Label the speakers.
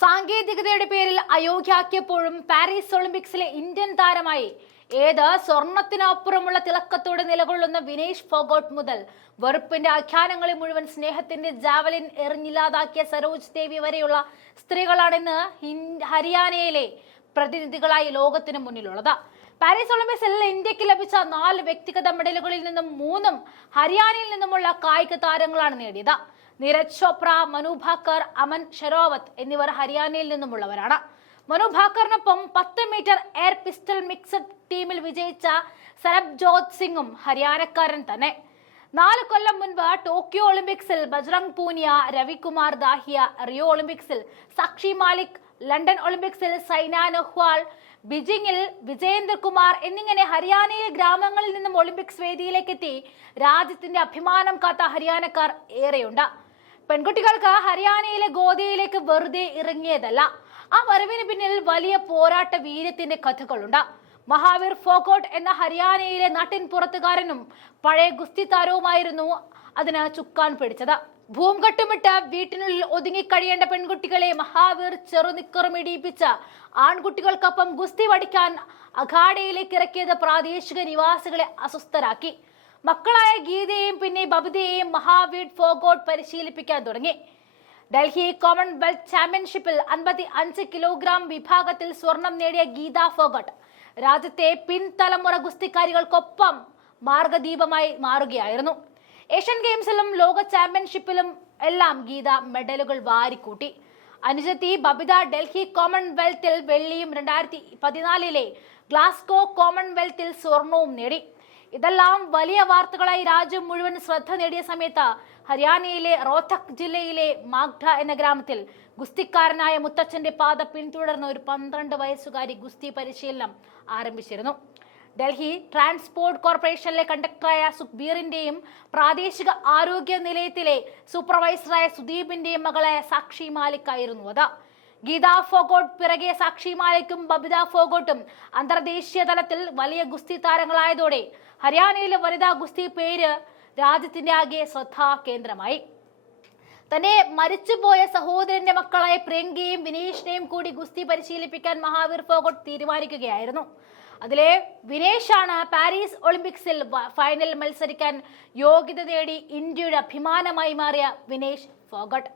Speaker 1: സാങ്കേതികതയുടെ പേരിൽ അയോഗ്യാക്കിയപ്പോഴും Paris ഒളിമ്പിക്സിലെ Indian താരമായി ഏത് സ്വർണത്തിനപ്പുറമുള്ള തിളക്കത്തോടെ നിലകൊള്ളുന്ന വിനേഷ് ഫോഗോട്ട് മുതൽ വെറുപ്പിന്റെ ആഖ്യാനങ്ങളെ മുഴുവൻ സ്നേഹത്തിന്റെ ജാവലിൻ എറിഞ്ഞില്ലാതാക്കിയ സരോജ് ദേവി വരെയുള്ള സ്ത്രീകളാണിന്ന് ഹരിയാനയിലെ പ്രതിനിധികളായി ലോകത്തിന് മുന്നിലുള്ളത്. പാരീസ് ഒളിമ്പിക്സിൽ ഇന്ത്യയ്ക്ക് ലഭിച്ച നാല് വ്യക്തിഗത മെഡലുകളിൽ നിന്നും മൂന്നും ഹരിയാനയിൽ നിന്നുമുള്ള കായിക താരങ്ങളാണ് നേടിയത്. നീരജ് ചോപ്ര മനു ഭാക്കർ അമൻ ഷെരോവത്ത് എന്നിവർ ഹരിയാനയിൽ നിന്നുമുള്ളവരാണ്. മനു ഭാക്കറിനൊപ്പം പത്ത് മീറ്റർ എയർ പിസ്റ്റൾ മിക്സഡ് ടീമിൽ വിജയിച്ച സരബ്ജോത് സിംഗും ഹരിയാനക്കാരൻ തന്നെ. നാല് കൊല്ലം മുൻപ് ടോക്കിയോ ഒളിമ്പിക്സിൽ ബജ്രംഗ് പൂനിയ രവികുമാർ ദാഹിയ റിയോ ഒളിമ്പിക്സിൽ സാക്ഷി മാലിക് ലണ്ടൻ ഒളിമ്പിക്സിൽ സൈന നെഹ്വാൾ ബീജിംഗിൽ വിജയേന്ദ്ര കുമാർ എന്നിങ്ങനെ ഹരിയാനയിലെ ഗ്രാമങ്ങളിൽ നിന്നും ഒളിമ്പിക്സ് വേദിയിലേക്ക് എത്തി രാജ്യത്തിന്റെ അഭിമാനം കാത്ത ഹരിയാനക്കാർ ഏറെയുണ്ട്. പെൺകുട്ടികൾക്ക് ഹരിയാനയിലെ ഗോദയിലേക്ക് വെറുതെ ഇറങ്ങിയതല്ല. ആ വരവിന് പിന്നിൽ വലിയ പോരാട്ട വീര്യത്തിന്റെ കഥകളുണ്ട്. മഹാവീർ ഫോക്കോട്ട് എന്ന ഹരിയാനയിലെ നാട്ടിൻ പുറത്തുകാരനും പഴയ ഗുസ്തി താരവുമായിരുന്നു അതിന് ചുക്കാൻ പിടിച്ചത്. ഭൂംഘട്ടുമിട്ട് വീട്ടിനുള്ളിൽ ഒതുങ്ങിക്കഴിയേണ്ട പെൺകുട്ടികളെ മഹാവീർ ചെറുനിക്കറും ഇടിയിപ്പിച്ച ആൺകുട്ടികൾക്കൊപ്പം ഗുസ്തി പഠിക്കാൻ അഖാഡയിലേക്ക് ഇറക്കിയത് പ്രാദേശിക നിവാസികളെ അസ്വസ്ഥരാക്കി. മക്കളായ ഗീതയെയും പിന്നെ ബബിതയെയും മഹാവീർ ഫോഗോട്ട് പരിശീലിപ്പിക്കാൻ തുടങ്ങി. ഡൽഹി കോമൺവെൽത്ത് ചാമ്പ്യൻഷിപ്പിൽ അൻപത്തി അഞ്ച് കിലോഗ്രാം വിഭാഗത്തിൽ സ്വർണം നേടിയ ഗീത ഫോഗട്ട് രാജ്യത്തെ പിൻതലമുറ ഗുസ്തിക്കാരികൾക്കൊപ്പം മാർഗദീപമായി മാറുകയായിരുന്നു. ഏഷ്യൻ ഗെയിംസിലും ലോക ചാമ്പ്യൻഷിപ്പിലും എല്ലാം ഗീത മെഡലുകൾ വാരിക്കൂട്ടി. അനുജത്തി ബബിത ഡൽഹി കോമൺവെൽത്തിൽ വെള്ളിയും രണ്ടായിരത്തി പതിനാലിലെ ഗ്ലാസ്കോ കോമൺവെൽത്തിൽ സ്വർണവും നേടി. ഇതെല്ലാം വലിയ വാർത്തകളായി രാജ്യം മുഴുവൻ ശ്രദ്ധ നേടിയ സമയത്ത് ഹരിയാനയിലെ റോത്തക് ജില്ലയിലെ മാഗ്ഡ എന്ന ഗ്രാമത്തിൽ ഗുസ്തിക്കാരനായ മുത്തച്ഛന്റെ പാത പിന്തുടർന്ന ഒരു പന്ത്രണ്ട് വയസ്സുകാരി ഗുസ്തി പരിശീലനം ആരംഭിച്ചിരുന്നു. ഡൽഹി ട്രാൻസ്പോർട്ട് കോർപ്പറേഷനിലെ കണ്ടക്ടറായ സുഖ്ബീറിന്റെയും പ്രാദേശിക ആരോഗ്യ നിലയത്തിലെ സൂപ്പർവൈസറായ സുദീപിന്റെയും മകളായ സാക്ഷി മാലിക് ആയിരുന്നു അത്. ഗീത ഫോഗോട്ട് പിറകെ സാക്ഷി മാലിക്കും ബബിത ഫോഗോട്ടും അന്തർദേശീയ തലത്തിൽ വലിയ ഗുസ്തി താരങ്ങളായതോടെ ഹരിയാനയിലെ വനിതാ ഗുസ്തി പേര് രാജ്യത്തിന്റെ ആകെ ശ്രദ്ധാ കേന്ദ്രമായി. തന്നെ മരിച്ചുപോയ സഹോദരന്റെ മക്കളായ പ്രിയങ്കയും വിനേഷിനെയും കൂടി ഗുസ്തി പരിശീലിപ്പിക്കാൻ മഹാവീർ ഫോഗോട്ട് തീരുമാനിക്കുകയായിരുന്നു. അതിലെ വിനേഷാണ് പാരീസ് ഒളിമ്പിക്സിൽ ഫൈനൽ മത്സരിക്കാൻ യോഗ്യത നേടി ഇന്ത്യയുടെ അഭിമാനമായി മാറിയ വിനേഷ് ഫോഗട്ട്.